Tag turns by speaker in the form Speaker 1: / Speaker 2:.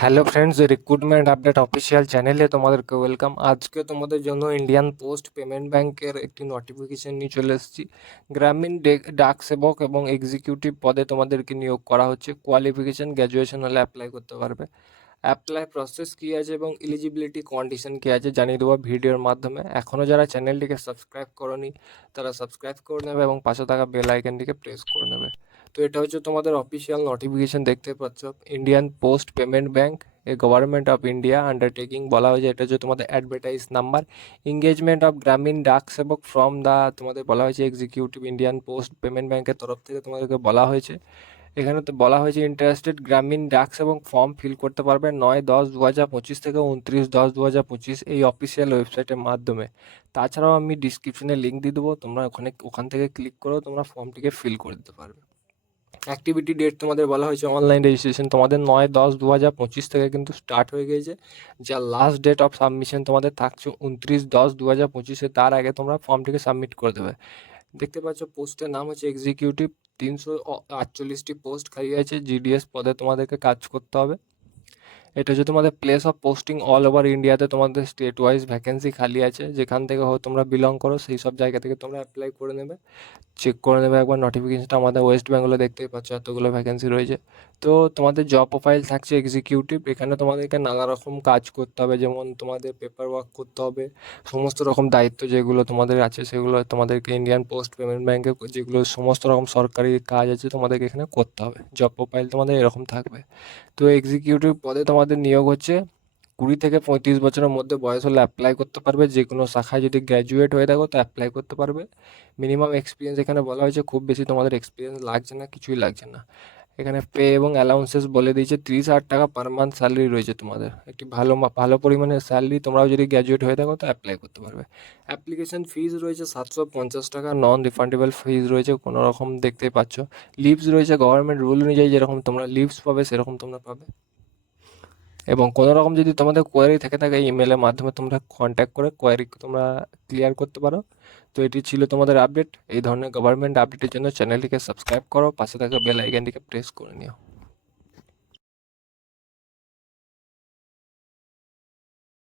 Speaker 1: Hello friends recruitment update official চ্যানেলে তোমাদেরকে welcome আজকে তোমাদের জন্য ইন্ডিয়ান পোস্ট পেমেন্ট ব্যাংকের একটি নোটিফিকেশন নিয়ে চলে এসেছি। গ্রামীণ ডাক সেবক এবং এক্সিকিউটিভ পদে তোমাদেরকে নিয়োগ করা হচ্ছে। কোয়ালিফিকেশন গ্র্যাজুয়েশন হলে অ্যাপ্লাই করতে পারবে। অ্যাপ্লাই প্রসেস কী আছে এবং এলিজিবিলিটি কন্ডিশন কী আছে জানিয়ে দেবো ভিডিওর মাধ্যমে। এখনও যারা চ্যানেলটিকে সাবস্ক্রাইব করনি, তারা সাবস্ক্রাইব করে নেবে এবং পাশে থাকা বেল আইকনটিকে প্রেস করে নেবে। তো এটা হচ্ছে তোমাদের অফিসিয়াল নোটিফিকেশন দেখতে পাচ্ছ। ইন্ডিয়ান পোস্ট পেমেন্ট ব্যাংক এ গভর্নমেন্ট অফ ইন্ডিয়া আন্ডারটেকিং বলা হয়েছে। এটা হচ্ছে তোমাদের অ্যাডভার্টাইজ নাম্বার এঙ্গেজমেন্ট অফ গ্রামীণ ডাক সেবক ফ্রম দ্য তোমাদের বলা হয়েছে এক্সিকিউটিভ ইন্ডিয়ান পোস্ট পেমেন্ট ব্যাংকের তরফ থেকে তোমাদেরকে বলা হয়েছে। এখানে তো বলা হয়েছে ইন্টারেস্টেড গ্রামীণ ডাক্স এবং ফর্ম ফিল করতে পারবে নয় দশ দু হাজার পঁচিশ থেকে উনত্রিশ দশ দু হাজার পঁচিশ এই অফিসিয়াল ওয়েবসাইটের মাধ্যমে। তাছাড়াও আমি ডিসক্রিপশনে লিঙ্ক দিয়ে দেবো, তোমরা ওখানে, ওখান থেকে ক্লিক করেও তোমরা ফর্মটিকে ফিল করে দিতে পারবে। অ্যাক্টিভিটি ডেট তোমাদের বলা হয়েছে অনলাইন রেজিস্ট্রেশন তোমাদের নয় দশ দু হাজার পঁচিশ থেকে কিন্তু স্টার্ট হয়ে গেছে যা লাস্ট ডেট অফ সাবমিশন তোমাদের থাকছে উনত্রিশ দশ দু হাজার পঁচিশে, তার আগে তোমরা ফর্মটিকে সাবমিট করে দেবে। দেখতে পাচ্ছ, পোস্টের নাম হচ্ছে এক্সিকিউটিভ তিনশো আটচল্লিশটি পোস্ট খালি আছে জিডিএস পদে তোমাদেরকে কাজ করতে হবে। এটা হচ্ছে তোমাদের place of posting all over ইন্ডিয়াতে তোমাদের স্টেট ওয়াইজ ভ্যাকেন্সি খালি আছে। যেখান থেকে তোমরা বিলং করো, সেই সব জায়গা থেকে তোমরা অ্যাপ্লাই করে নেবে। চেক করে নেবে একবার নোটিফিকেশনটা আমাদের ওয়েস্ট বেঙ্গলে দেখতেই পাচ্ছ এতগুলো ভ্যাকেন্সি রয়েছে। তো তোমাদের জব প্রোফাইল থাকছে এক্সিকিউটিভ এখানে তোমাদেরকে নানা রকম কাজ করতে হবে, যেমন তোমাদের পেপার ওয়ার্ক করতে হবে। সমস্ত রকম দায়িত্ব যেগুলো তোমাদের আছে, সেগুলো তোমাদেরকে ইন্ডিয়ান পোস্ট পেমেন্ট ব্যাঙ্কে যেগুলো সমস্ত রকম সরকারি কাজ আছে তোমাদেরকে এখানে করতে হবে। জব প্রোফাইল তোমাদের এরকম থাকবে। তো এক্সিকিউটিভ পদে তোমাদের নিয়োগ হচ্ছে। কুড়ি থেকে পঁয়ত্রিশ বছরের মধ্যে বয়স হলে অ্যাপ্লাই করতে পারবে। যে কোনো শাখায় যদি গ্র্যাজুয়েট হয়ে থাকো, তো অ্যাপ্লাই করতে পারবে। মিনিমাম এক্সপিরিয়েন্স এখানে বলা হয়েছে, খুব বেশি তোমাদের এক্সপিরিয়েন্স লাগছে না, কিছুই লাগছে না। এখানে পে এবং অ্যালাউন্সেস বলে দিয়েছে, তিরিশ হাজার টাকা পার মান্থ স্যালারি রয়েছে তোমাদের। একটি ভালো ভালো পরিমাণের স্যালারি তোমরাও যদি গ্র্যাজুয়েট হয়ে থাকো, তো অ্যাপ্লাই করতে পারবে। অ্যাপ্লিকেশন ফিজ রয়েছে সাতশো পঞ্চাশ টাকা নন রিফান্ডেবল ফিজ রয়েছে, কোনো রকম দেখতেই পাচ্ছ। লিভস রয়েছে গভর্নমেন্ট রুল অনুযায়ী যেরকম তোমরা লিভস পাবে, সেরকম তোমরা পাবে। এবং কোনো রকম যদি তোমাদের কোয়ারি থেকে থাকে ইমেলের মাধ্যমে তোমরা কন্ট্যাক্ট করে কোয়ারি তোমরা ক্লিয়ার করতে পারো। তো এটি ছিল তোমাদের আপডেট এই ধরনের গভর্নমেন্ট আপডেটের জন্য চ্যানেলটিকে সাবস্ক্রাইব করো, পাশে থাকা বেল আইকনটিকে প্রেস করে নিও।